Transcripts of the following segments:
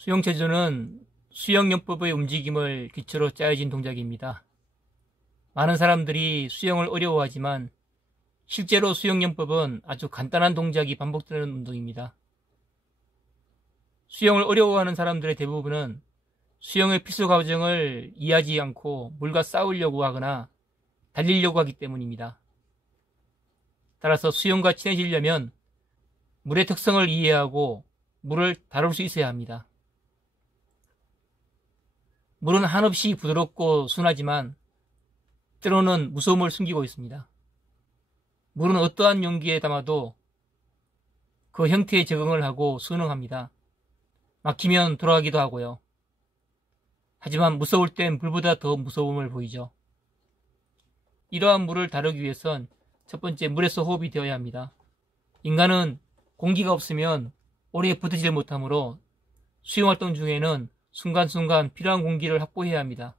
수영체조는 수영연법의 움직임을 기초로 짜여진 동작입니다. 많은 사람들이 수영을 어려워하지만 실제로 수영연법은 아주 간단한 동작이 반복되는 운동입니다. 수영을 어려워하는 사람들의 대부분은 수영의 필수 과정을 이해하지 않고 물과 싸우려고 하거나 달리려고 하기 때문입니다. 따라서 수영과 친해지려면 물의 특성을 이해하고 물을 다룰 수 있어야 합니다. 물은 한없이 부드럽고 순하지만 때로는 무서움을 숨기고 있습니다. 물은 어떠한 용기에 담아도 그 형태에 적응을 하고 순응합니다. 막히면 돌아가기도 하고요. 하지만 무서울 땐 물보다 더 무서움을 보이죠. 이러한 물을 다루기 위해선 첫 번째, 물에서 호흡이 되어야 합니다. 인간은 공기가 없으면 오래 버티질 못하므로 수영활동 중에는 순간순간 필요한 공기를 확보해야 합니다.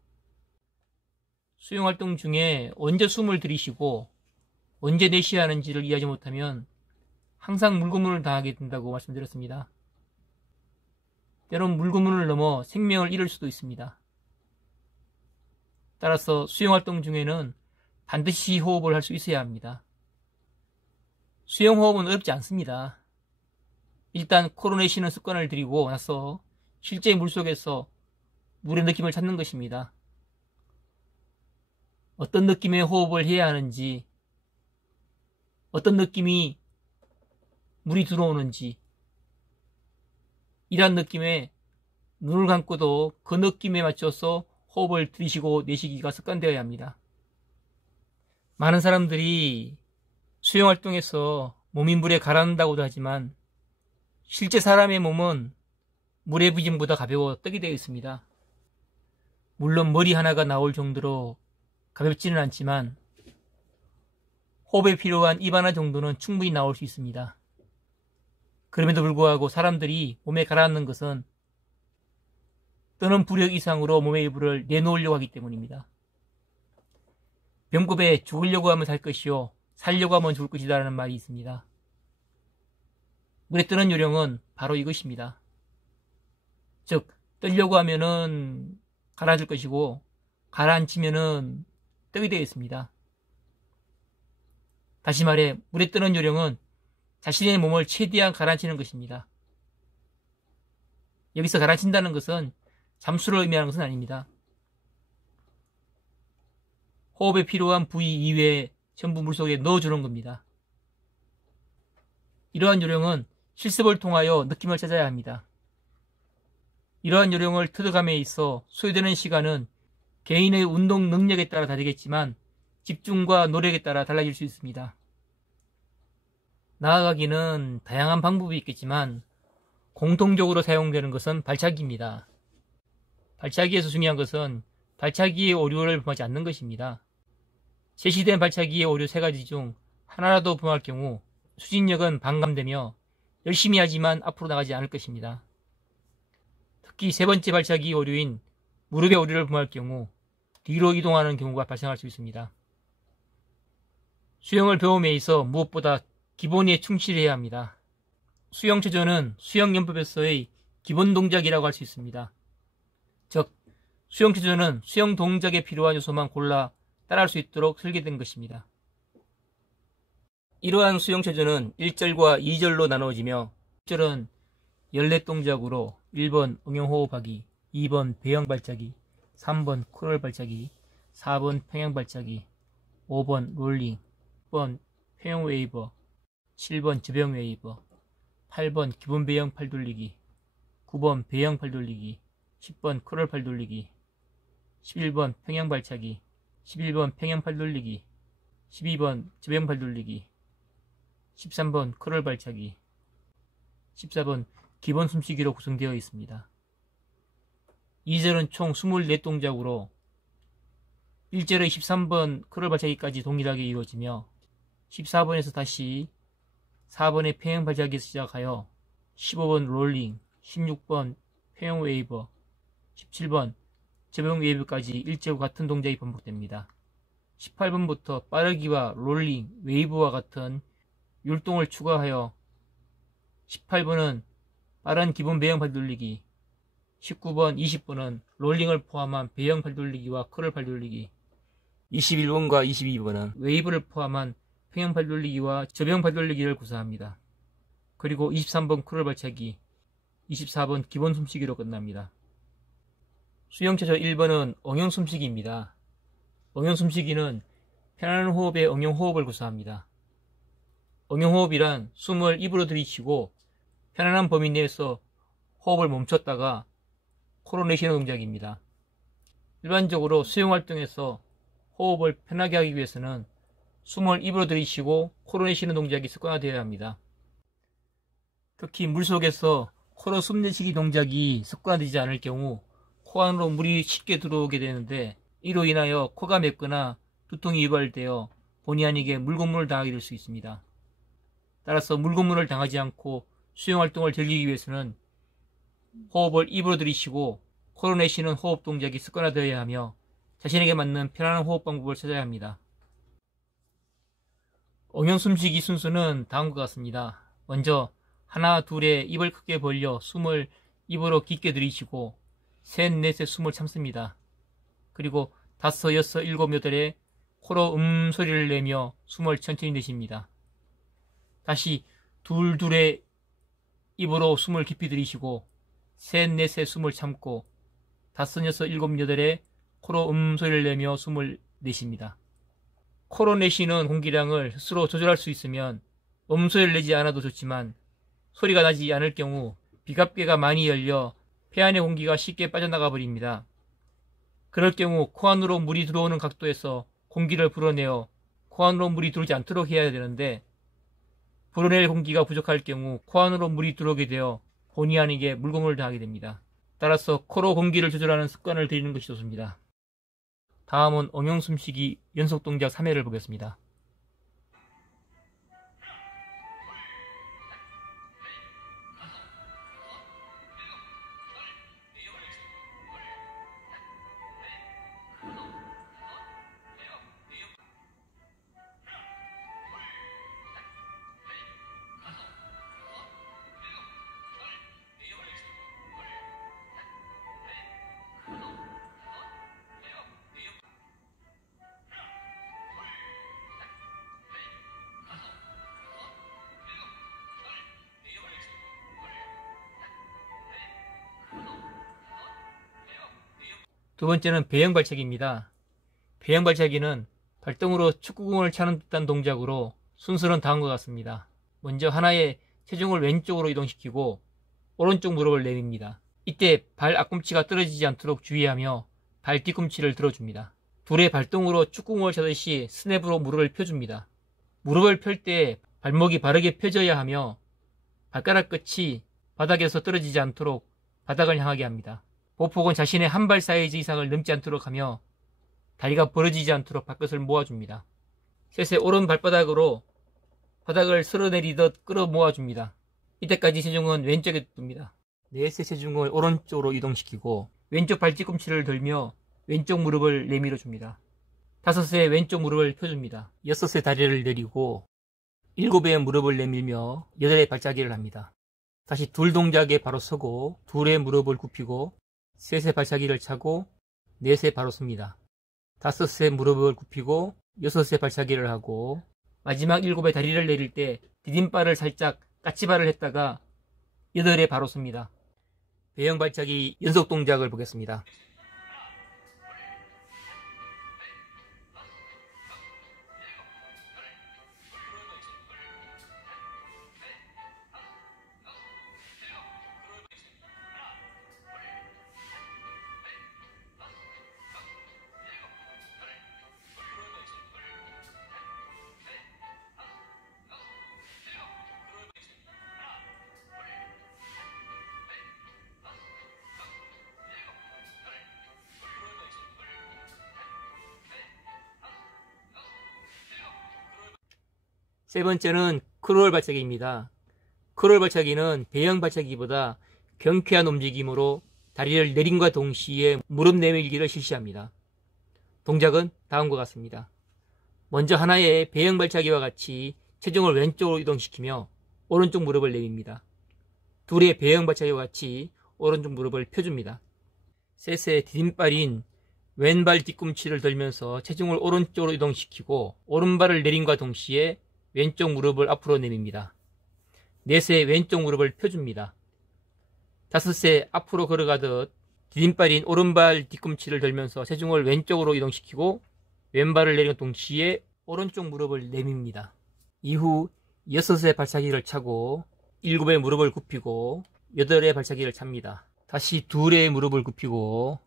수영활동 중에 언제 숨을 들이쉬고 언제 내쉬어야 하는지를 이해하지 못하면 항상 물고문을 당하게 된다고 말씀드렸습니다. 때론 물고문을 넘어 생명을 잃을 수도 있습니다. 따라서 수영활동 중에는 반드시 호흡을 할 수 있어야 합니다. 수영호흡은 어렵지 않습니다. 일단 코로 내쉬는 습관을 들이고 나서 실제 물속에서 물의 느낌을 찾는 것입니다. 어떤 느낌의 호흡을 해야 하는지, 어떤 느낌이 물이 들어오는지, 이러한 느낌에 눈을 감고도 그 느낌에 맞춰서 호흡을 들이쉬고 내쉬기가 습관되어야 합니다. 많은 사람들이 수영활동에서 몸이 물에 가라앉는다고도 하지만 실제 사람의 몸은 물의 부진보다 가벼워 떡이 되어 있습니다. 물론 머리 하나가 나올 정도로 가볍지는 않지만 호흡에 필요한 입 하나 정도는 충분히 나올 수 있습니다. 그럼에도 불구하고 사람들이 몸에 가라앉는 것은 떠는 부력 이상으로 몸의 일부를 내놓으려고 하기 때문입니다. 병법에 죽으려고 하면 살 것이요 살려고 하면 죽을 것이다 라는 말이 있습니다. 물에 뜨는 요령은 바로 이것입니다. 즉 뜨려고 하면은 가라앉을 것이고 가라앉히면은 떡이 되어 있습니다. 다시 말해 물에 뜨는 요령은 자신의 몸을 최대한 가라앉히는 것입니다. 여기서 가라앉힌다는 것은 잠수를 의미하는 것은 아닙니다. 호흡에 필요한 부위 이외에 전부 물속에 넣어주는 겁니다. 이러한 요령은 실습을 통하여 느낌을 찾아야 합니다. 이러한 요령을 터득함에 있어 소요되는 시간은 개인의 운동 능력에 따라 다르겠지만 집중과 노력에 따라 달라질 수 있습니다. 나아가기는 다양한 방법이 있겠지만 공통적으로 사용되는 것은 발차기입니다. 발차기에서 중요한 것은 발차기의 오류를 범하지 않는 것입니다. 제시된 발차기의 오류 3가지 중 하나라도 범할 경우 추진력은 반감되며 열심히 하지만 앞으로 나가지 않을 것입니다. 특히 3번째 발차기 오류인 무릎의 오류를 범할 경우 뒤로 이동하는 경우가 발생할 수 있습니다. 수영을 배움에 있어 무엇보다 기본에 충실해야 합니다. 수영체조는 수영연법에서의 기본 동작이라고 할 수 있습니다. 즉, 수영체조는 수영 동작에 필요한 요소만 골라 따라할 수 있도록 설계된 것입니다. 이러한 수영체조는 1절과 2절로 나누어지며 1절은 14동작으로 1번 응용호흡하기, 2번 배영발차기, 3번 코럴 발차기, 4번 평행발차기, 5번 롤링, 6번 평행웨이버, 7번 저병웨이버, 8번 기본 배영 팔돌리기, 9번 배영 팔돌리기, 10번 코럴 팔돌리기, 11번 평행발차기, 11번 평행 팔돌리기, 12번 저병 팔돌리기, 13번 코럴 발차기, 14번 기본 숨쉬기로 구성되어 있습니다. 2절은 총 24동작으로 1절의 13번 코럴 발차기까지 동일하게 이루어지며 14번에서 다시 4번의 평행 발차기에서 시작하여 15번 롤링, 16번 평행 웨이버, 17번 저병 웨이브까지 1절과 같은 동작이 반복됩니다. 18번부터 빠르기와 롤링, 웨이브와 같은 율동을 추가하여 18번은 빠른 기본 배영 팔돌리기, 19번, 20번은 롤링을 포함한 배영 발돌리기와 크롤 발돌리기, 21번과 22번은 웨이브를 포함한 평형 발돌리기와 접영 발돌리기를 구사합니다. 그리고 23번 크롤 발차기, 24번 기본 숨쉬기로 끝납니다. 수영 최저 1번은 엉형 숨쉬기입니다. 엉형 숨쉬기는 편안한 호흡에 엉형 호흡을 구사합니다. 엉형 호흡이란 숨을 입으로 들이쉬고 편안한 범위 내에서 호흡을 멈췄다가 코로 내쉬는 동작입니다. 일반적으로 수영 활동에서 호흡을 편하게 하기 위해서는 숨을 입으로 들이쉬고 코로 내쉬는 동작이 습관화되어야 합니다. 특히 물속에서 코로 숨 내쉬기 동작이 습관화되지 않을 경우 코 안으로 물이 쉽게 들어오게 되는데, 이로 인하여 코가 맵거나 두통이 유발되어 본의 아니게 물고문을 당하게 될 수 있습니다. 따라서 물고문을 당하지 않고 수영활동을 즐기기 위해서는 호흡을 입으로 들이쉬고 코로 내쉬는 호흡 동작이 습관화되어야 하며 자신에게 맞는 편안한 호흡 방법을 찾아야 합니다. 엉형 숨쉬기 순서는 다음과 같습니다. 먼저 하나, 둘에 입을 크게 벌려 숨을 입으로 깊게 들이쉬고 셋, 넷에 숨을 참습니다. 그리고 다섯, 여섯, 일곱, 여덟에 코로 소리를 내며 숨을 천천히 내쉽니다. 다시 둘, 둘에 입으로 숨을 깊이 들이쉬고 셋, 넷에 숨을 참고 다섯, 여섯, 일곱, 여덟에 코로 소리를 내며 숨을 내쉽니다. 코로 내쉬는 공기량을 스스로 조절할 수 있으면 소리를 내지 않아도 좋지만 소리가 나지 않을 경우 비갑개가 많이 열려 폐 안의 공기가 쉽게 빠져나가 버립니다. 그럴 경우 코 안으로 물이 들어오는 각도에서 공기를 불어내어 코 안으로 물이 들어오지 않도록 해야 되는데, 불어낼 공기가 부족할 경우 코 안으로 물이 들어오게 되어 본의 아니게 물고문을 당하게 됩니다. 따라서 코로 공기를 조절하는 습관을 들이는 것이 좋습니다. 다음은 엉형 숨쉬기 연속 동작 3회를 보겠습니다. 두 번째는 배영 발차기입니다. 배영 발차기는 발등으로 축구공을 차는 듯한 동작으로 순서는 다음과 같습니다. 먼저 하나의 체중을 왼쪽으로 이동시키고 오른쪽 무릎을 내밉니다. 이때 발 앞꿈치가 떨어지지 않도록 주의하며 발 뒤꿈치를 들어줍니다. 둘의 발등으로 축구공을 차듯이 스냅으로 무릎을 펴줍니다. 무릎을 펼 때 발목이 바르게 펴져야 하며 발가락 끝이 바닥에서 떨어지지 않도록 바닥을 향하게 합니다. 보폭은 자신의 한 발 사이즈 이상을 넘지 않도록 하며 다리가 벌어지지 않도록 발끝을 모아줍니다. 셋의 오른 발바닥으로 바닥을 쓸어내리듯 끌어 모아줍니다. 이때까지 체중은 왼쪽에 둡니다. 넷의 체중을 오른쪽으로 이동시키고 왼쪽 발 뒤꿈치를 들며 왼쪽 무릎을 내밀어줍니다. 다섯의 왼쪽 무릎을 펴줍니다. 여섯의 다리를 내리고 일곱의 무릎을 내밀며 여덟의 발차기를 합니다. 다시 둘 동작에 바로 서고 둘의 무릎을 굽히고 셋의 발차기를 차고 넷의 바로 섭니다. 다섯의 무릎을 굽히고 여섯의 발차기를 하고 마지막 일곱의 다리를 내릴 때 디딤발을 살짝 까치발을 했다가 여덟의 바로 섭니다. 배영 발차기 연속 동작을 보겠습니다. 세 번째는 크롤 발차기입니다. 크롤 발차기는 배영 발차기보다 경쾌한 움직임으로 다리를 내림과 동시에 무릎 내밀기를 실시합니다. 동작은 다음과 같습니다. 먼저 하나의 배영 발차기와 같이 체중을 왼쪽으로 이동시키며 오른쪽 무릎을 내밉니다. 둘의 배영 발차기와 같이 오른쪽 무릎을 펴줍니다. 셋의 디딤발인 왼발 뒤꿈치를 들면서 체중을 오른쪽으로 이동시키고 오른발을 내림과 동시에 왼쪽 무릎을 앞으로 내밉니다. 넷의 왼쪽 무릎을 펴줍니다. 다섯의 앞으로 걸어가듯 디딤발인 오른발 뒤꿈치를 들면서 체중을 왼쪽으로 이동시키고 왼발을 내린 동시에 오른쪽 무릎을 내밉니다. 이후 여섯의 발차기를 차고 일곱의 무릎을 굽히고 여덟의 발차기를 찹니다. 다시 둘의 무릎을 굽히고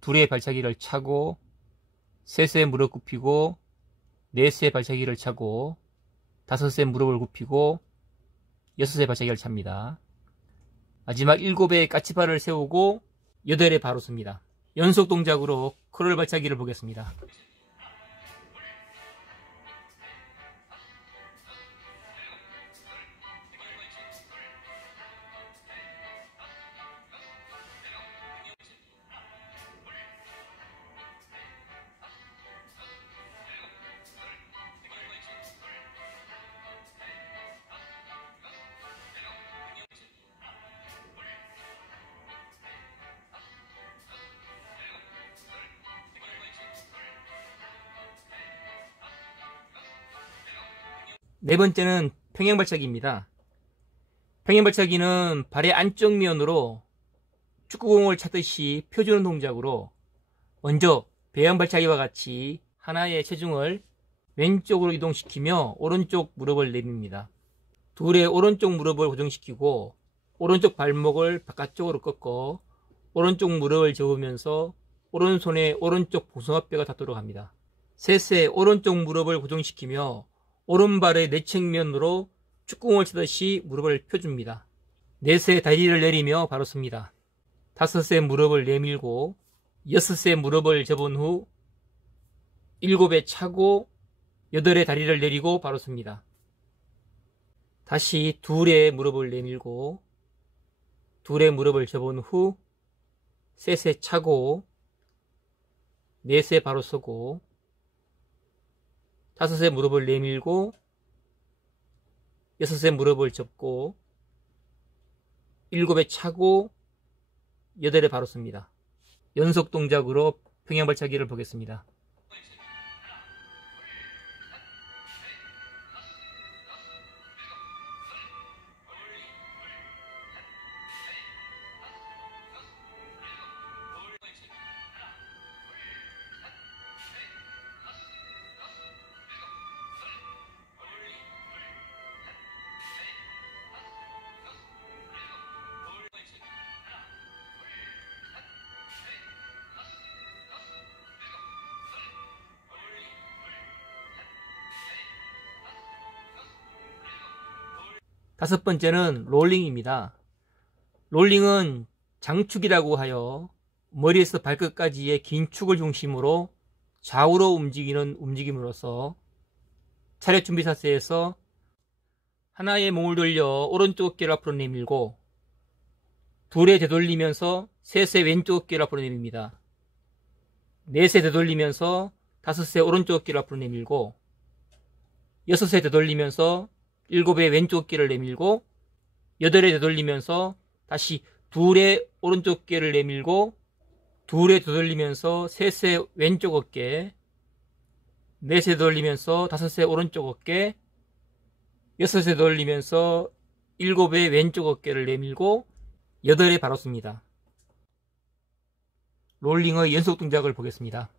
둘의 발차기를 차고 셋의 무릎 굽히고 넷의 발차기를 차고 다섯의 무릎을 굽히고 여섯의 발차기를 찹니다. 마지막 일곱의 까치발을 세우고 여덟의 바로 섭니다. 연속 동작으로 크롤 발차기를 보겠습니다. 네 번째는 평행발차기입니다. 평행발차기는 발의 안쪽 면으로 축구공을 차듯이 펴주는 동작으로 먼저 배양발차기와 같이 하나의 체중을 왼쪽으로 이동시키며 오른쪽 무릎을 내밉니다. 둘의 오른쪽 무릎을 고정시키고 오른쪽 발목을 바깥쪽으로 꺾어 오른쪽 무릎을 접으면서 오른손에 오른쪽 보승합뼈가 닿도록 합니다. 셋의 오른쪽 무릎을 고정시키며 오른발의 내측면으로 축구공을 치듯이 무릎을 펴줍니다. 넷의 다리를 내리며 바로 섭니다. 다섯의 무릎을 내밀고 여섯의 무릎을 접은 후 일곱에 차고 여덟의 다리를 내리고 바로 섭니다. 다시 둘의 무릎을 내밀고 둘의 무릎을 접은 후 셋에 차고 넷에 바로 서고 다섯의 무릎을 내밀고 여섯의 무릎을 접고 일곱에 차고 여덟에 바로 섭니다. 연속 동작으로 평행발차기를 보겠습니다. 다섯 번째는 롤링입니다. 롤링은 장축이라고 하여 머리에서 발끝까지의 긴 축을 중심으로 좌우로 움직이는 움직임으로써 차렷 준비 자세에서 하나의 몸을 돌려 오른쪽 어깨를 앞으로 내밀고 둘에 되돌리면서 셋의 왼쪽 어깨를 앞으로 내밉니다. 넷에 되돌리면서 다섯의 오른쪽 어깨를 앞으로 내밀고 여섯에 되돌리면서 일곱의 왼쪽 어깨를 내밀고 여덟에 되돌리면서 다시 둘의 오른쪽 어깨를 내밀고 둘에 되돌리면서 셋의 왼쪽 어깨, 넷에 되돌리면서 다섯의 오른쪽 어깨, 여섯에 되돌리면서 일곱의 왼쪽 어깨를 내밀고 여덟에 바로 씁니다. 롤링의 연속 동작을 보겠습니다.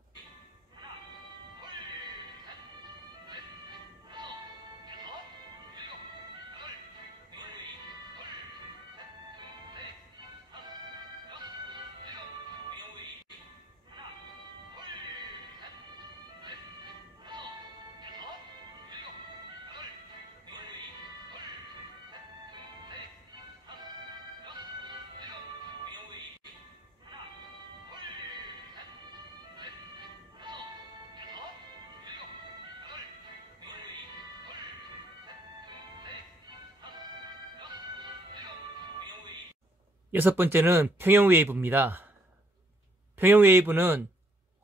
여섯 번째는 평형 웨이브입니다. 평형 웨이브는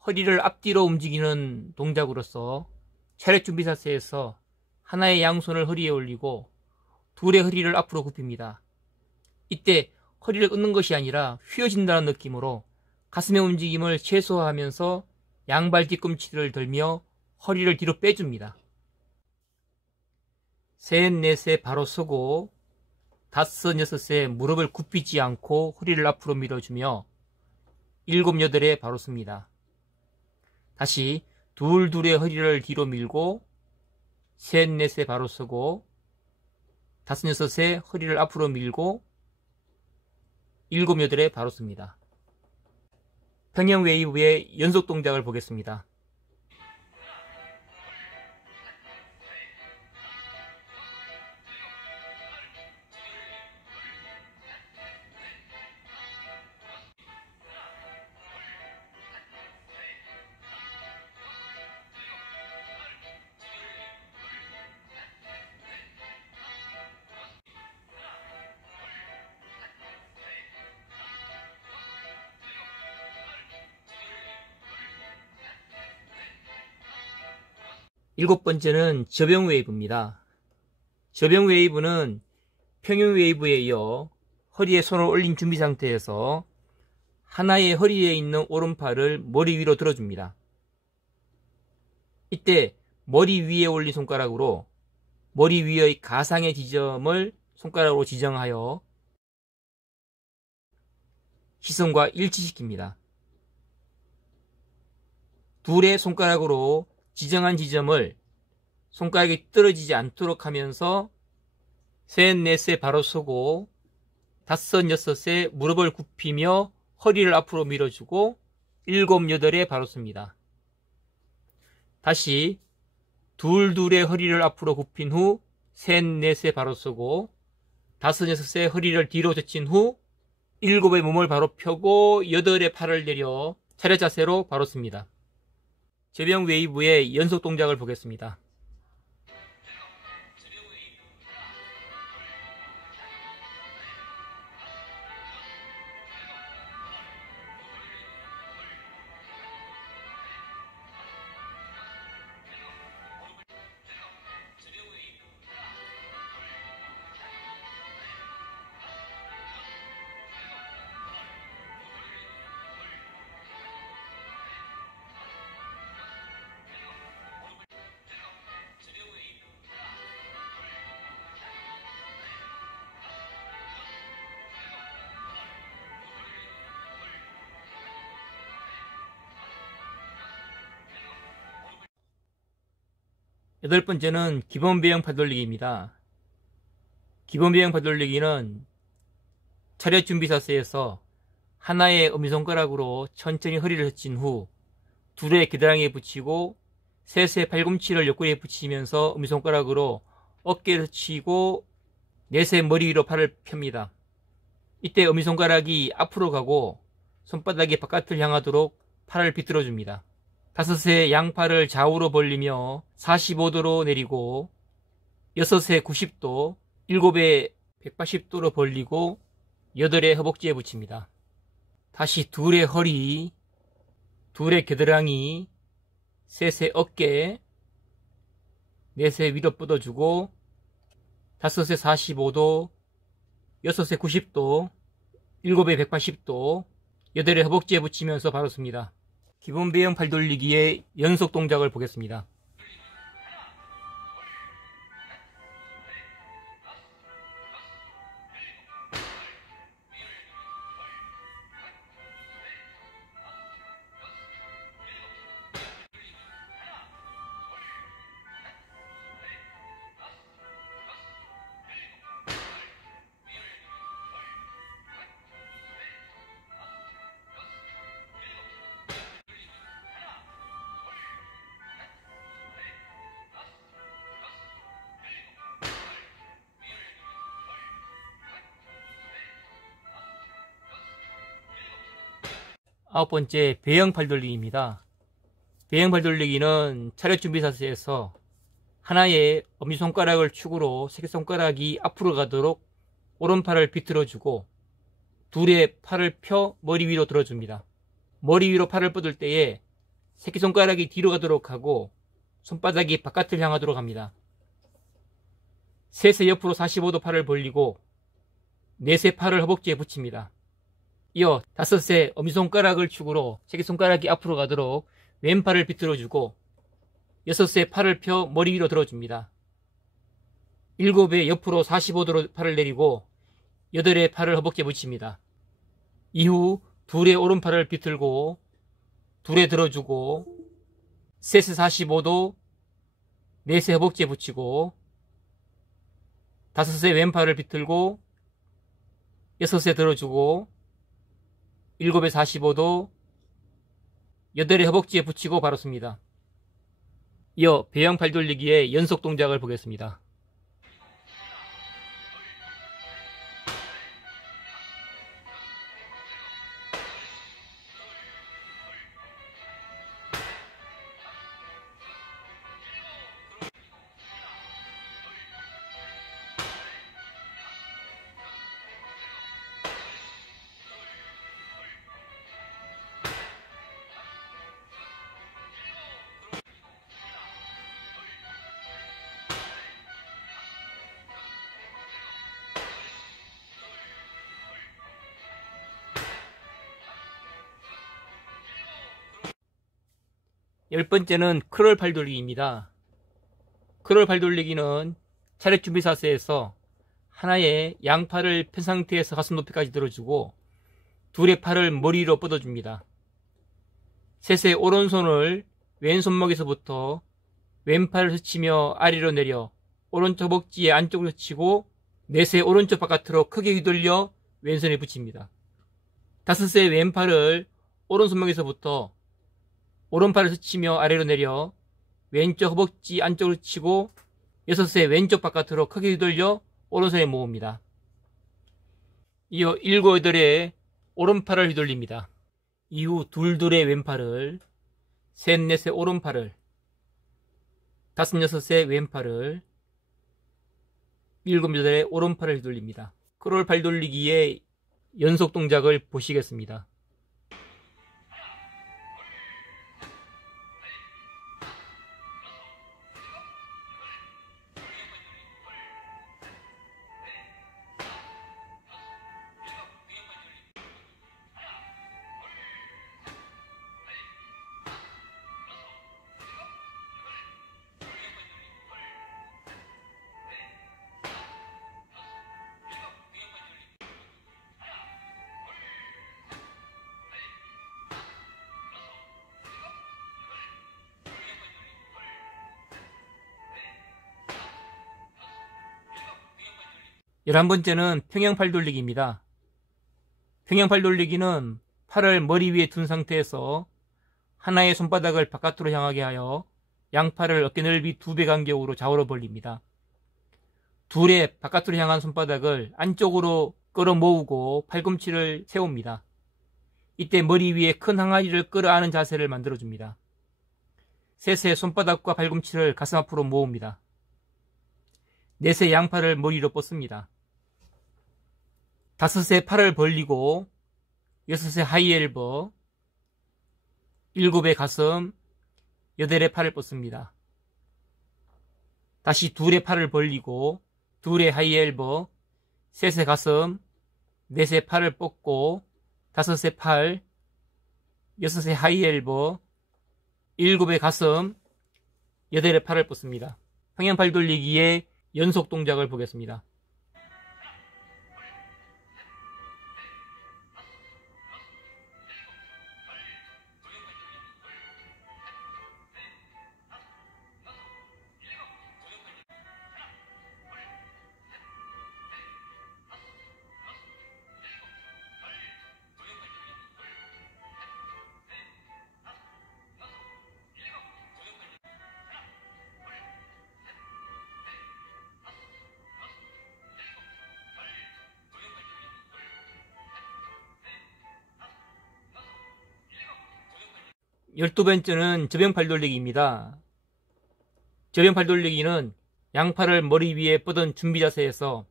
허리를 앞뒤로 움직이는 동작으로서 차렷 준비 자세에서 하나의 양손을 허리에 올리고 둘의 허리를 앞으로 굽힙니다. 이때 허리를 꺾는 것이 아니라 휘어진다는 느낌으로 가슴의 움직임을 최소화하면서 양발 뒤꿈치를 들며 허리를 뒤로 빼줍니다. 셋, 넷에 바로 서고 다섯, 여섯에 무릎을 굽히지 않고 허리를 앞으로 밀어주며 일곱, 여덟에 바로 섭니다. 다시 둘, 둘의 허리를 뒤로 밀고 셋, 넷에 바로 서고 다섯, 여섯에 허리를 앞으로 밀고 일곱, 여덟에 바로 섭니다. 평형 웨이브의 연속 동작을 보겠습니다. 일곱 번째는 접영 웨이브입니다. 접영 웨이브는 평형 웨이브에 이어 허리에 손을 올린 준비 상태에서 하나의 허리에 있는 오른팔을 머리 위로 들어줍니다. 이때 머리 위에 올린 손가락으로 머리 위의 가상의 지점을 손가락으로 지정하여 시선과 일치시킵니다. 둘의 손가락으로 지정한 지점을 손가락이 떨어지지 않도록 하면서 셋, 넷에 바로 서고 다섯, 여섯에 무릎을 굽히며 허리를 앞으로 밀어주고 일곱, 여덟에 바로 섭니다. 다시 둘, 둘의 허리를 앞으로 굽힌 후 셋, 넷에 바로 서고 다섯, 여섯에 허리를 뒤로 젖힌 후 일곱의 몸을 바로 펴고 여덟의 팔을 내려 차렷 자세로 바로 씁니다. 접영 웨이브의 연속 동작을 보겠습니다. 여덟 번째는 기본 배영 팔돌리기입니다. 기본 배영 팔돌리기는 차렷 준비 자세에서 하나의 엄지손가락으로 천천히 허리를 젖힌 후 둘의 겨드랑이에 붙이고 셋의 팔꿈치를 옆구리에 붙이면서 엄지손가락으로 어깨를 젖히고 넷의 머리 위로 팔을 펴니다. 이때 엄지손가락이 앞으로 가고 손바닥이 바깥을 향하도록 팔을 비틀어 줍니다. 다섯의 양팔을 좌우로 벌리며 45도로 내리고 여섯의 90도, 일곱의 180도로 벌리고 여덟의 허벅지에 붙입니다. 다시 둘의 허리, 둘의 겨드랑이, 셋의 어깨, 넷의 위로 뻗어주고 다섯의 45도, 여섯의 90도, 일곱의 180도, 여덟의 허벅지에 붙이면서 바로 씁니다. 기본 배영 팔돌리기의 연속 동작을 보겠습니다. 아홉 번째, 배영 팔돌리기입니다. 배영 팔돌리기는 차렷 준비 자세에서 하나의 엄지손가락을 축으로 새끼손가락이 앞으로 가도록 오른팔을 비틀어주고 둘의 팔을 펴 머리 위로 들어줍니다. 머리 위로 팔을 뻗을 때에 새끼손가락이 뒤로 가도록 하고 손바닥이 바깥을 향하도록 합니다. 셋의 옆으로 45도 팔을 벌리고 넷의 팔을 허벅지에 붙입니다. 이어 다섯의 엄지손가락을 축으로 새끼손가락이 앞으로 가도록 왼팔을 비틀어주고 여섯의 팔을 펴 머리 위로 들어줍니다. 일곱의 옆으로 45도로 팔을 내리고 여덟의 팔을 허벅지에 붙입니다. 이후 둘의 오른팔을 비틀고 둘에 들어주고 셋의 45도 넷의 허벅지에 붙이고 다섯의 왼팔을 비틀고 여섯에 들어주고 일곱의 45도 여덟의 허벅지에 붙이고 바로 씁니다. 이어 배양 팔 돌리기의 연속 동작을 보겠습니다. 열 번째는 크롤 팔 돌리기입니다. 크롤 팔 돌리기는 차렷 준비 자세에서 하나의 양팔을 편 상태에서 가슴 높이까지 들어주고 둘의 팔을 머리 위로 뻗어줍니다. 셋의 오른손을 왼손목에서부터 왼팔을 스치며 아래로 내려 오른쪽 허벅지의 안쪽으로 스치고 넷의 오른쪽 바깥으로 크게 휘둘려 왼손에 붙입니다. 다섯의 왼팔을 오른손목에서부터 오른팔을 스치며 아래로 내려 왼쪽 허벅지 안쪽으로 치고 여섯의 왼쪽 바깥으로 크게 휘둘려 오른손에 모읍니다. 이어 일곱 여덟의 오른팔을 휘둘립니다. 이후 둘둘의 왼팔을 셋 넷의 오른팔을 다섯 여섯의 왼팔을 일곱 여덟의 오른팔을 휘둘립니다. 크롤 팔 돌리기의 연속 동작을 보시겠습니다. 열한 번째는 평행팔 돌리기입니다. 평행팔 돌리기는 팔을 머리 위에 둔 상태에서 하나의 손바닥을 바깥으로 향하게 하여 양팔을 어깨 넓이 2배 간격으로 좌우로 벌립니다. 둘의 바깥으로 향한 손바닥을 안쪽으로 끌어 모으고 팔꿈치를 세웁니다. 이때 머리 위에 큰 항아리를 끌어안은 자세를 만들어줍니다. 셋의 손바닥과 팔꿈치를 가슴 앞으로 모읍니다. 넷의 양팔을 머리 위로 뻗습니다. 다섯의 팔을 벌리고 여섯의 하이엘버, 일곱의 가슴, 여덟의 팔을 뻗습니다. 다시 둘의 팔을 벌리고 둘의 하이엘버, 셋의 가슴, 넷의 팔을 뻗고 다섯의 팔, 여섯의 하이엘버, 일곱의 가슴, 여덟의 팔을 뻗습니다. 평행팔 돌리기의 연속 동작을 보겠습니다. 열두 번째는 저병팔 돌리기입니다. 저병팔 돌리기는 양팔을 머리 위에 뻗은 준비 자세에서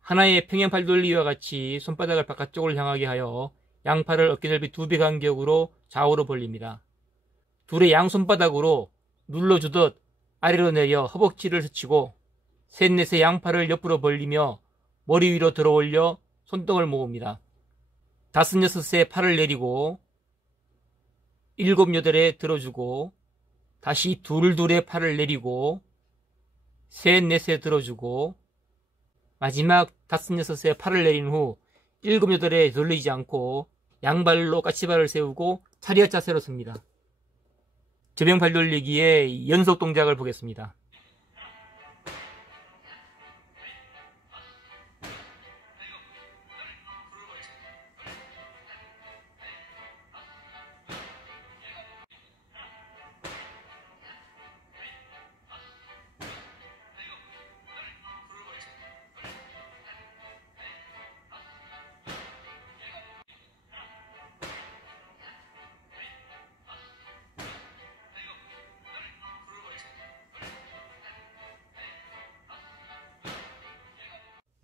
하나의 평행팔 돌리기와 같이 손바닥을 바깥쪽으로 향하게 하여 양팔을 어깨 넓이 2배 간격으로 좌우로 벌립니다. 둘의 양손바닥으로 눌러주듯 아래로 내려 허벅지를 스치고 셋넷의 양팔을 옆으로 벌리며 머리 위로 들어 올려 손등을 모읍니다. 5, 6에 팔을 내리고 7, 8에 들어주고 다시 둘에 팔을 내리고 3, 4에 들어주고 마지막 5, 6에 팔을 내린 후 7, 8에 돌리지 않고 양발로 까치발을 세우고 차리어 자세로 섭니다. 저병팔 돌리기의 연속 동작을 보겠습니다.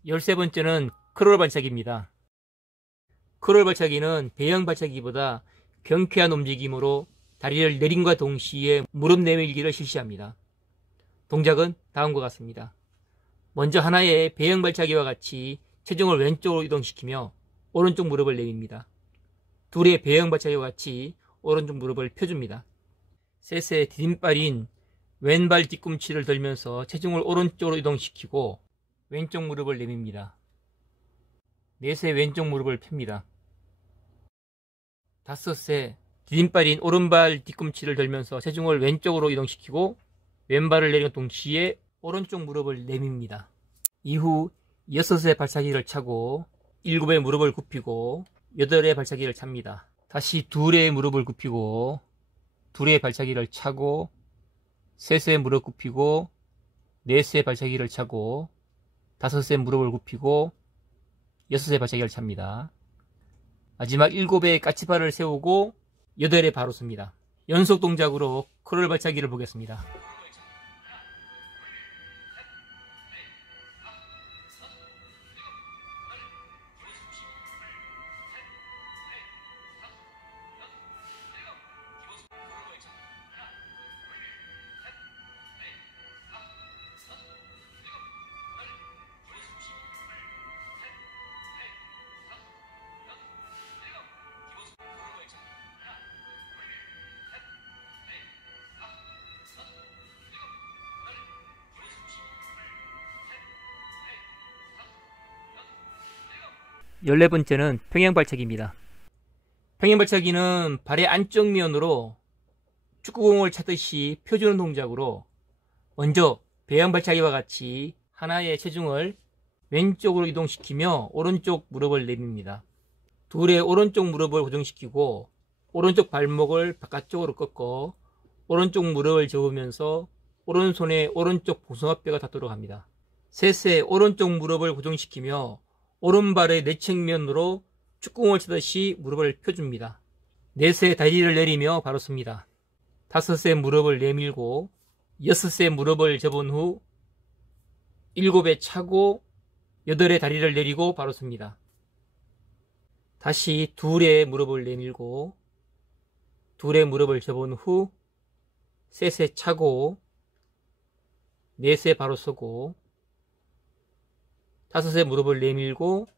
열세 번째는 크롤 발차기입니다. 크롤 발차기는 배영 발차기보다 경쾌한 움직임으로 다리를 내림과 동시에 무릎 내밀기를 실시합니다. 동작은 다음과 같습니다. 먼저 하나의 배영 발차기와 같이 체중을 왼쪽으로 이동시키며 오른쪽 무릎을 내밉니다. 둘의 배영 발차기와 같이 오른쪽 무릎을 펴줍니다. 셋의 디딤발인 왼발 뒤꿈치를 들면서 체중을 오른쪽으로 이동시키고 왼쪽 무릎을 내밉니다. 넷의 왼쪽 무릎을 펴니다. 5의 디딤발인 오른발 뒤꿈치를 들면서 체중을 왼쪽으로 이동시키고 왼발을 내리는 동시에 오른쪽 무릎을 내밉니다. 이후 6의 발차기를 차고 7의 무릎을 굽히고 8의 발차기를 찹니다. 다시 2의 무릎을 굽히고 2의 발차기를 차고 3의 무릎 굽히고 4의 발차기를 차고 5의 무릎을 굽히고 6의 발차기를 찹니다. 마지막 7의 까치발을 세우고 8의 바로 섭니다. 연속 동작으로 크롤 발차기를 보겠습니다. 열네 번째는 평행발차기입니다. 평행발차기는 발의 안쪽 면으로 축구공을 차듯이 펴주는 동작으로 먼저 배영발차기와 같이 하나의 체중을 왼쪽으로 이동시키며 오른쪽 무릎을 내밉니다. 둘의 오른쪽 무릎을 고정시키고 오른쪽 발목을 바깥쪽으로 꺾어 오른쪽 무릎을 접으면서 오른손에 오른쪽 복숭아뼈가 닿도록 합니다. 셋의 오른쪽 무릎을 고정시키며 오른발의 내측면으로 축구공을 치듯이 무릎을 펴줍니다. 넷의 다리를 내리며 바로 섭니다. 5의 무릎을 내밀고 6의 무릎을 접은 후 7의 차고 8의 다리를 내리고 바로 섭니다. 다시 2의 무릎을 내밀고 2의 무릎을 접은 후 3의 차고 4의 바로 서고 5의 무릎을 내밀고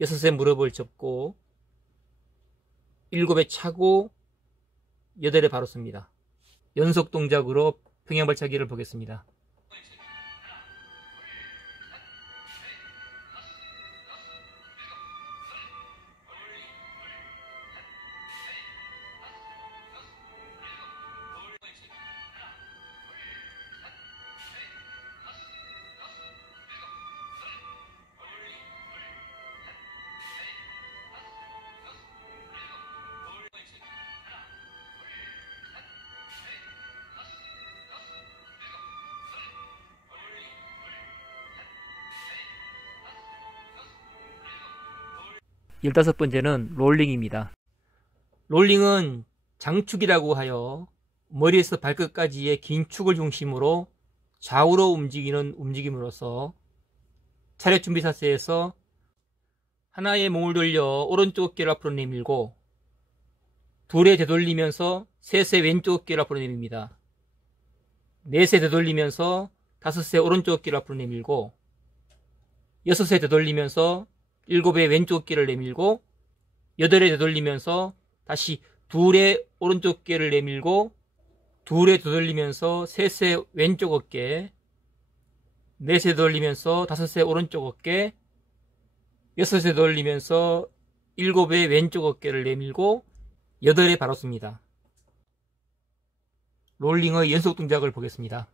6의 무릎을 접고 7의 차고 8의 바로 섭니다. 연속 동작으로 평행발차기를 보겠습니다. 열다섯 번째는 롤링입니다. 롤링은 장축이라고 하여 머리에서 발끝까지의 긴 축을 중심으로 좌우로 움직이는 움직임으로써 차렷 준비 자세에서 하나의 몸을 돌려 오른쪽 어깨를 앞으로 내밀고 둘에 되돌리면서 셋의 왼쪽 어깨를 앞으로 내밉니다. 넷에 되돌리면서 5의 오른쪽 어깨를 앞으로 내밀고 6회 되돌리면서 7회 왼쪽 어깨를 내밀고 8회 되돌리면서 다시 2회 오른쪽 어깨를 내밀고 2회 되돌리면서 3회 왼쪽 어깨 4회 되돌리면서 5회 오른쪽 어깨 6회 되돌리면서 7회 왼쪽 어깨를 내밀고 8회 바로 씁니다. 롤링의 연속 동작을 보겠습니다.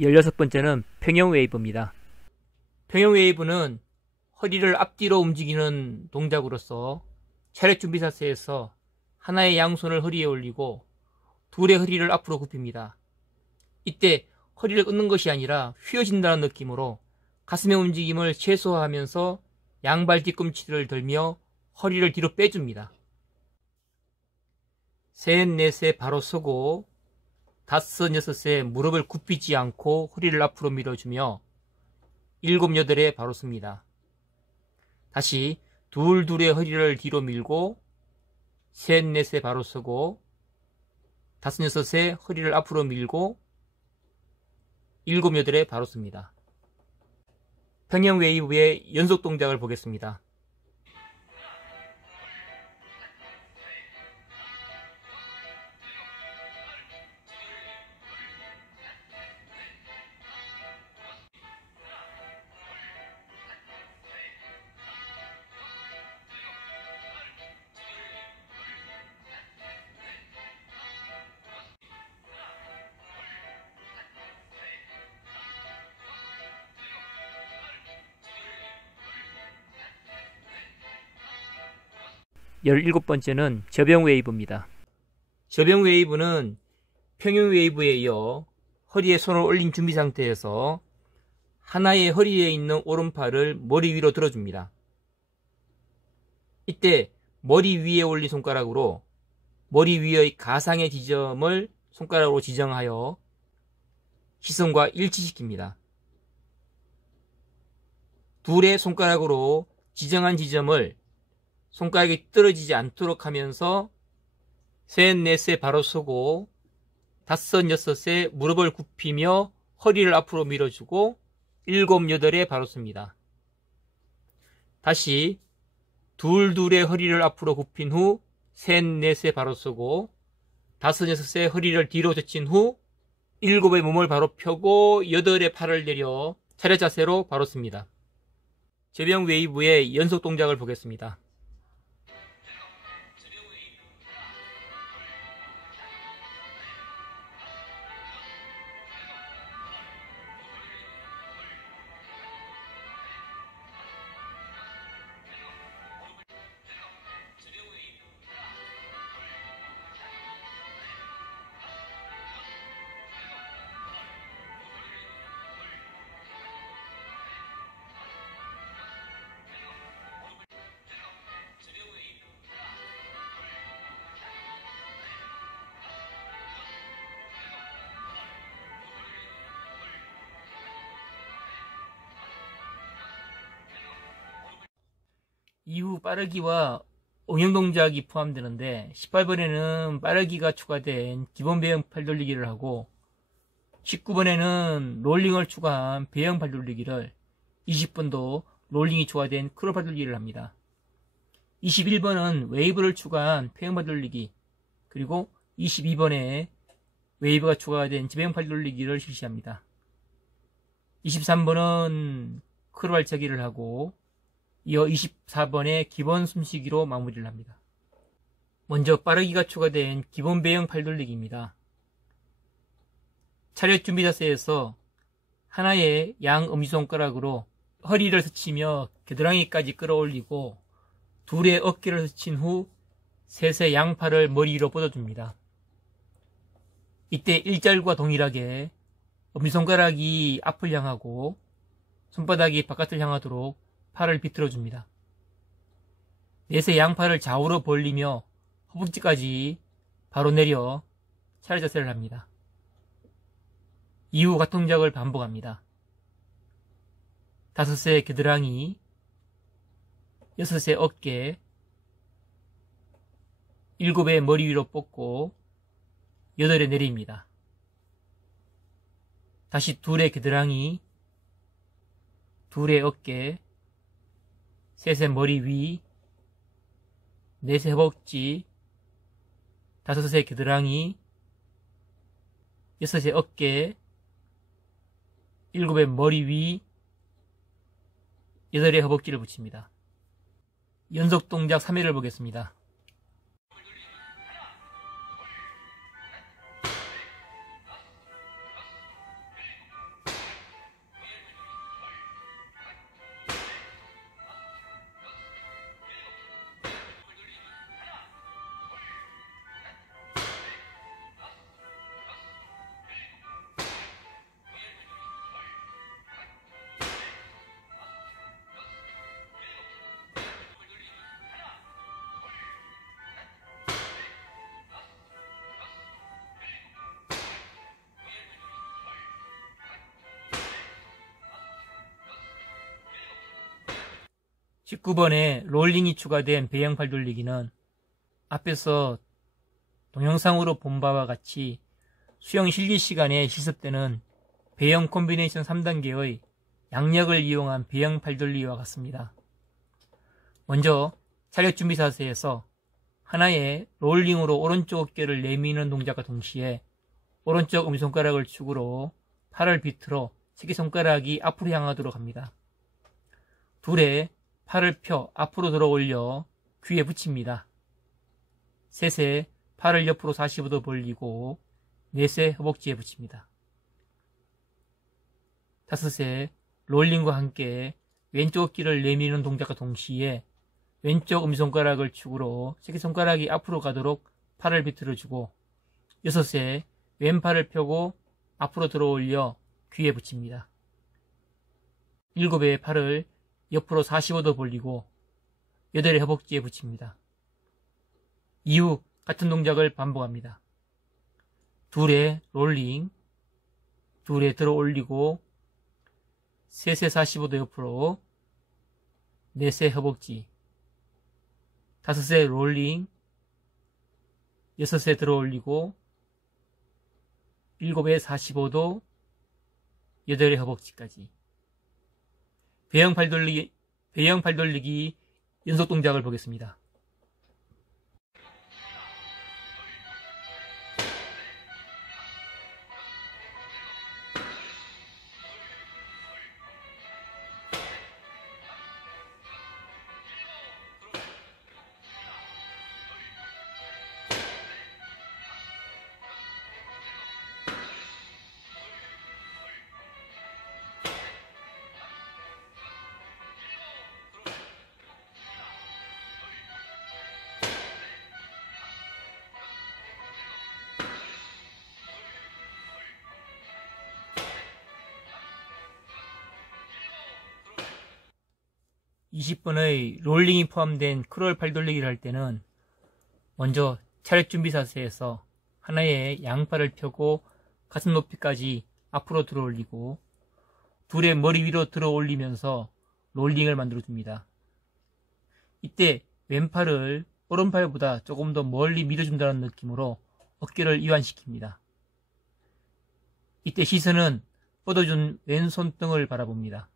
열여섯 번째는 평형 웨이브입니다. 평형 웨이브는 허리를 앞뒤로 움직이는 동작으로서 차렷 준비 자세에서 하나의 양손을 허리에 올리고 둘의 허리를 앞으로 굽힙니다. 이때 허리를 꺾는 것이 아니라 휘어진다는 느낌으로 가슴의 움직임을 최소화하면서 양발 뒤꿈치를 들며 허리를 뒤로 빼줍니다. 셋, 넷에 바로 서고 5, 6에 무릎을 굽히지 않고 허리를 앞으로 밀어주며 7, 8에 바로 씁니다. 다시 둘의 허리를 뒤로 밀고 3, 4에 바로 서고 5, 6에 허리를 앞으로 밀고 7, 8에 바로 씁니다. 평형 웨이브의 연속 동작을 보겠습니다. 열일곱 번째는 접영 웨이브입니다. 접영 웨이브는 평형 웨이브에 이어 허리에 손을 올린 준비 상태에서 하나의 허리에 있는 오른팔을 머리 위로 들어줍니다. 이때 머리 위에 올린 손가락으로 머리 위의 가상의 지점을 손가락으로 지정하여 시선과 일치시킵니다. 둘의 손가락으로 지정한 지점을 손가락이 떨어지지 않도록 하면서 3, 4에 바로 서고 5, 6에 무릎을 굽히며 허리를 앞으로 밀어주고 7, 8에 바로 씁니다. 다시 둘의 허리를 앞으로 굽힌 후 3, 4에 바로 서고 5, 6에 허리를 뒤로 젖힌 후 7의 몸을 바로 펴고 8의 팔을 내려 차렷 자세로 바로 씁니다. 접영 웨이브의 연속 동작을 보겠습니다. 이후 빠르기와 응용 동작이 포함되는데 18번에는 빠르기가 추가된 기본 배영 팔 돌리기를 하고 19번에는 롤링을 추가한 배영 팔 돌리기를 20번도 롤링이 추가된 크롤 팔 돌리기를 합니다. 21번은 웨이브를 추가한 평형 팔 돌리기 그리고 22번에 웨이브가 추가된 지배형 팔 돌리기를 실시합니다. 23번은 크롤 발차기를 하고 이어 24번에 기본 숨쉬기로 마무리를 합니다. 먼저 빠르기가 추가된 기본 배영 팔 돌리기입니다. 차렷 준비 자세에서 하나의 양 엄지손가락으로 허리를 스치며 겨드랑이까지 끌어올리고 둘의 어깨를 스친 후 셋의 양팔을 머리 위로 뻗어줍니다. 이때 일절과 동일하게 엄지손가락이 앞을 향하고 손바닥이 바깥을 향하도록 팔을 비틀어줍니다. 넷의 양팔을 좌우로 벌리며 허벅지까지 바로 내려 차례 자세를 합니다. 이후 같은 동작을 반복합니다. 다섯의 겨드랑이, 여섯의 어깨, 일곱의 머리 위로 뻗고 여덟에 내립니다. 다시 둘의 겨드랑이, 둘의 어깨, 셋의 머리 위, 넷의 허벅지, 다섯의 겨드랑이, 여섯의 어깨, 일곱의 머리 위, 여덟의 허벅지를 붙입니다. 연속 동작 3회를 보겠습니다. (19번에) 롤링이 추가된 배영팔 돌리기는 앞에서 동영상으로 본 바와 같이 수영 실기 시간에 실습되는 배영 콤비네이션 3단계의 양력을 이용한 배영팔 돌리기와 같습니다. 먼저 차렷 준비 자세에서 하나의 롤링으로 오른쪽 어깨를 내미는 동작과 동시에 오른쪽 엄지손가락을 축으로 팔을 비틀어 새끼손가락이 앞으로 향하도록 합니다. 둘에 팔을 펴 앞으로 들어 올려 귀에 붙입니다. 셋에 팔을 옆으로 45도 벌리고 넷에 허벅지에 붙입니다. 다섯에 롤링과 함께 왼쪽 어깨를 내미는 동작과 동시에 왼쪽 엄지손가락을 축으로 새끼손가락이 앞으로 가도록 팔을 비틀어주고 여섯에 왼팔을 펴고 앞으로 들어 올려 귀에 붙입니다. 일곱에 팔을 옆으로 45도 벌리고 여덟의 허벅지에 붙입니다. 이후 같은 동작을 반복합니다. 둘에 롤링, 둘에 들어 올리고 셋에 45도 옆으로, 넷에 허벅지, 다섯에 롤링, 여섯에 들어 올리고 일곱에 45도, 여덟의 허벅지까지. 배영팔 돌리기 연속 동작을 보겠습니다. (20번의) 롤링이 포함된 크롤 팔 돌리기를 할 때는 먼저 차렷 준비 자세에서 하나의 양팔을 펴고 가슴 높이까지 앞으로 들어 올리고 둘의 머리 위로 들어 올리면서 롤링을 만들어줍니다. 이때 왼팔을 오른팔보다 조금 더 멀리 밀어준다는 느낌으로 어깨를 이완시킵니다. 이때 시선은 뻗어준 왼손등을 바라봅니다.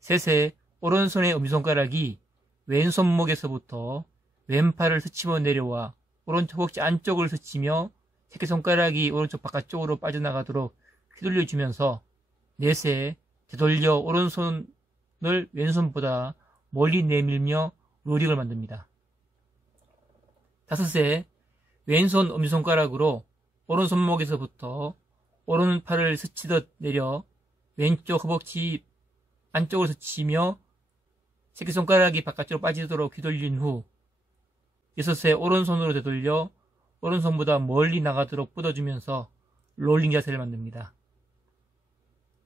셋에 오른손의 엄지손가락이 왼손목에서부터 왼팔을 스치며 내려와 오른쪽 허벅지 안쪽을 스치며 새끼손가락이 오른쪽 바깥쪽으로 빠져나가도록 휘둘려주면서 넷에 되돌려 오른손을 왼손보다 멀리 내밀며 롤링을 만듭니다. 다섯에 왼손 엄지손가락으로 오른손목에서부터 오른팔을 스치듯 내려 왼쪽 허벅지 안쪽을 스치며 새끼손가락이 바깥쪽으로 빠지도록 휘둘린 후 6회 오른손으로 되돌려 오른손보다 멀리 나가도록 뻗어주면서 롤링 자세를 만듭니다.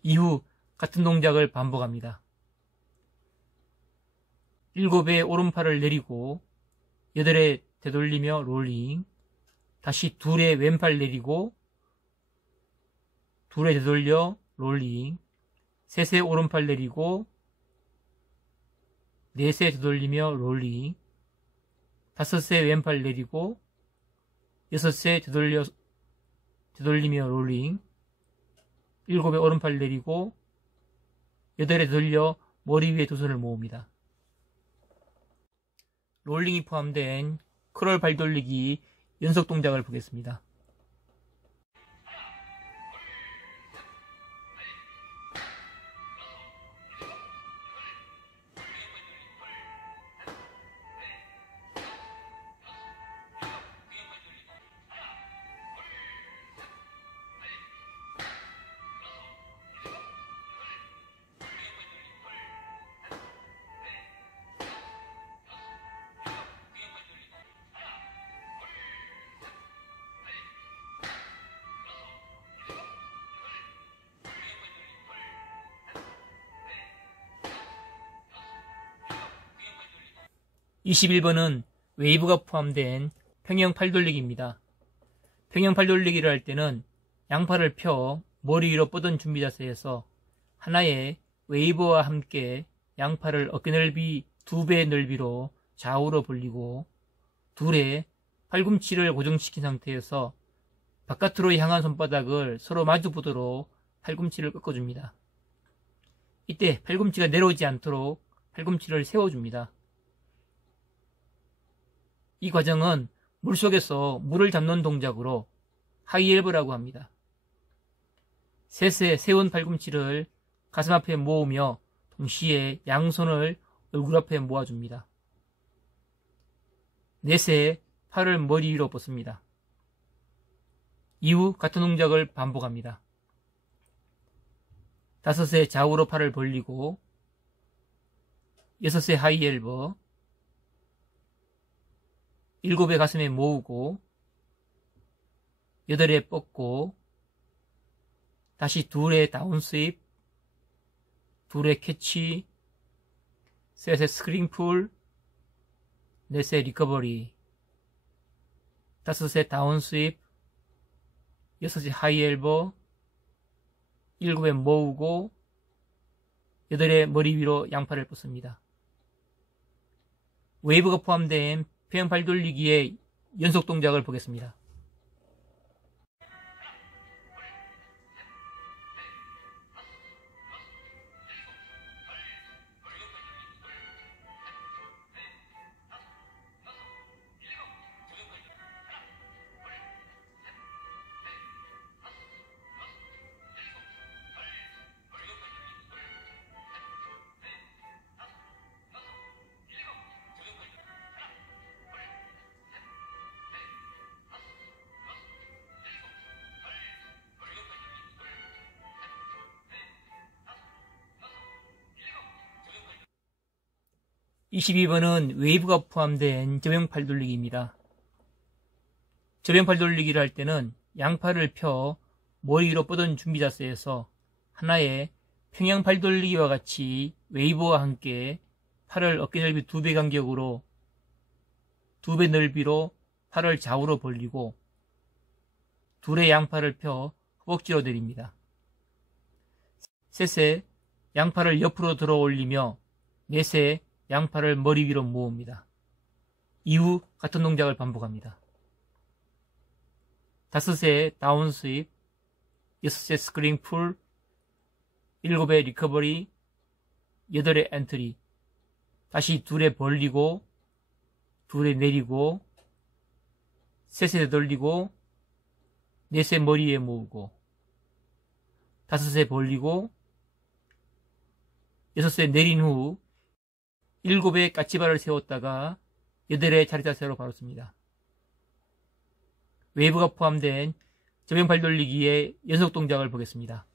이후 같은 동작을 반복합니다. 7회 오른팔을 내리고 8회 되돌리며 롤링, 다시 2회 왼팔 내리고 2회 되돌려 롤링, 3회 오른팔 내리고 4회 되돌리며 롤링, 5회 왼팔 내리고 6회 되돌리며 롤링, 7회 오른팔 내리고 8회 되돌려 머리 위에 두 손을 모읍니다. 롤링이 포함된 크롤 발 돌리기 연속 동작을 보겠습니다. 이 21번은 웨이브가 포함된 평형 팔돌리기입니다. 평형 팔돌리기를 할 때는 양팔을 펴 머리 위로 뻗은 준비 자세에서 하나의 웨이브와 함께 양팔을 어깨 넓이 2배 넓이로 좌우로 벌리고 둘의 팔꿈치를 고정시킨 상태에서 바깥으로 향한 손바닥을 서로 마주 보도록 팔꿈치를 꺾어줍니다. 이때 팔꿈치가 내려오지 않도록 팔꿈치를 세워줍니다. 이 과정은 물속에서 물을 잡는 동작으로 하이엘보라고 합니다. 셋에 세운 팔꿈치를 가슴 앞에 모으며 동시에 양손을 얼굴 앞에 모아줍니다. 넷에 팔을 머리 위로 뻗습니다. 이후 같은 동작을 반복합니다. 5에 좌우로 팔을 벌리고 6에 하이엘보, 7에 가슴에 모으고 8에 뻗고 다시 2에 다운 스윕, 2에 캐치, 3에 스크링풀, 4에 리커버리, 5에 다운 스윕, 6에 하이엘보, 7에 모으고 8에 머리 위로 양팔을 뻗습니다. 웨이브가 포함된 평형 팔 돌리기의 연속 동작을 보겠습니다. 이 22번은 웨이브가 포함된 접영 팔 돌리기입니다. 접영 팔 돌리기를 할 때는 양팔을 펴 머리 위로 뻗은 준비 자세에서 하나의 평형 팔 돌리기와 같이 웨이브와 함께 팔을 어깨 넓이 2배 간격으로 2배 넓이로 팔을 좌우로 벌리고 둘의 양팔을 펴 허벅지로 내립니다. 셋에 양팔을 옆으로 들어 올리며 넷에 양팔을 머리 위로 모읍니다. 이후 같은 동작을 반복합니다. 5에 다운 스윕, 6에 스크링풀, 7에 리커버리, 8에 엔트리, 다시 2에 벌리고 2에 내리고 3에 되돌리고 4에 머리에 모으고 5에 벌리고 6에 내린 후 7에 까치발을 세웠다가 8에 자리 자세로 바로 씁니다. 웨이브가 포함된 접영 팔 돌리기의 연속 동작을 보겠습니다.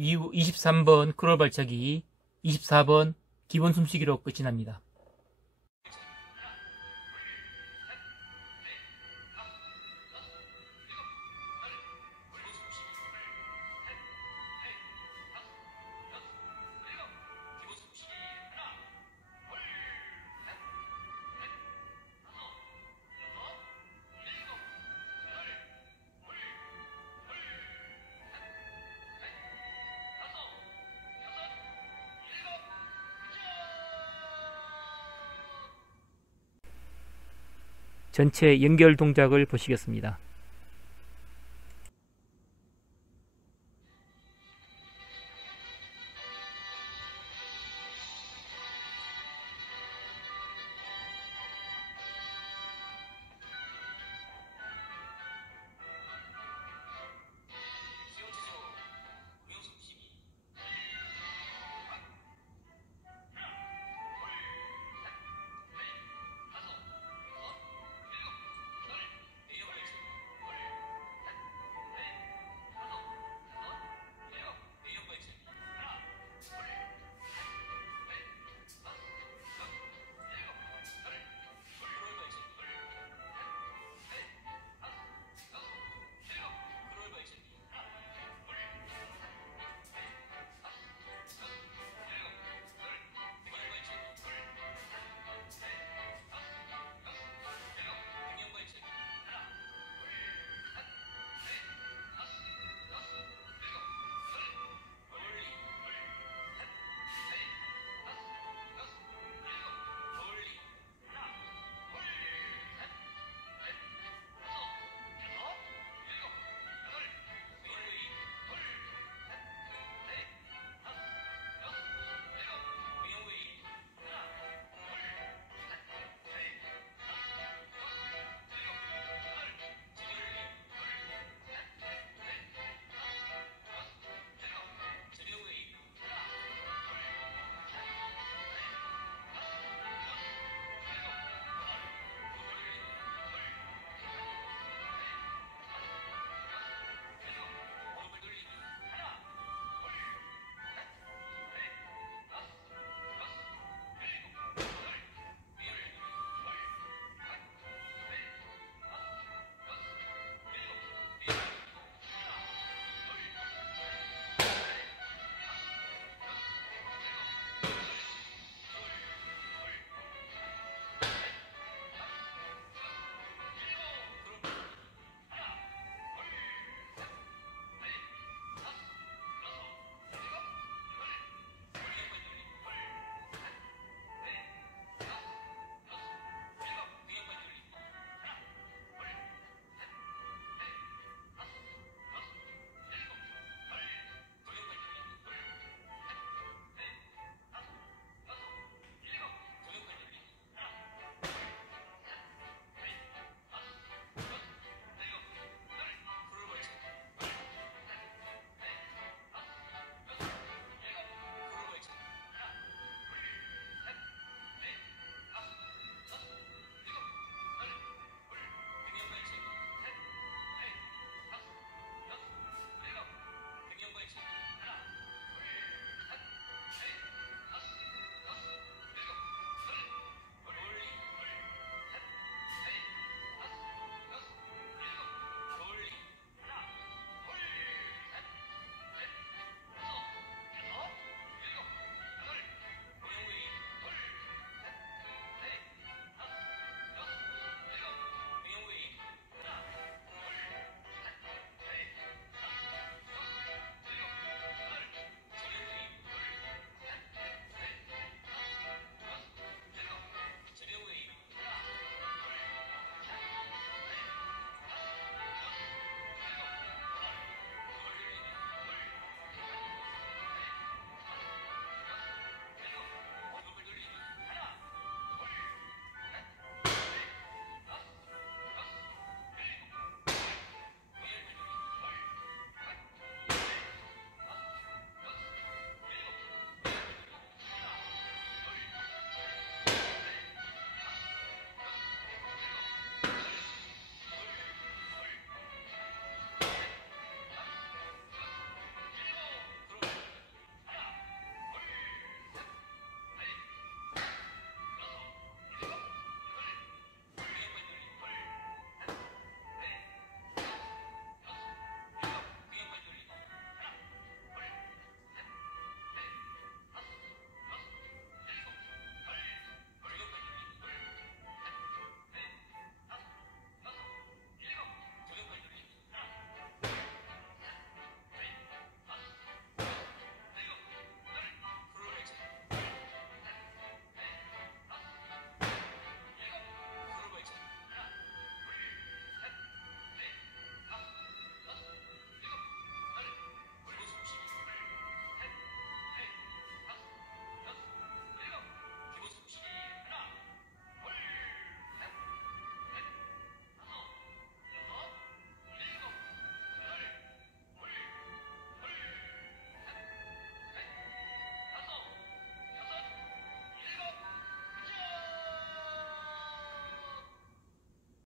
이후 23번 크롤 발차기, 24번 기본 숨쉬기로 끝이 납니다. 전체 연결 동작을 보시겠습니다.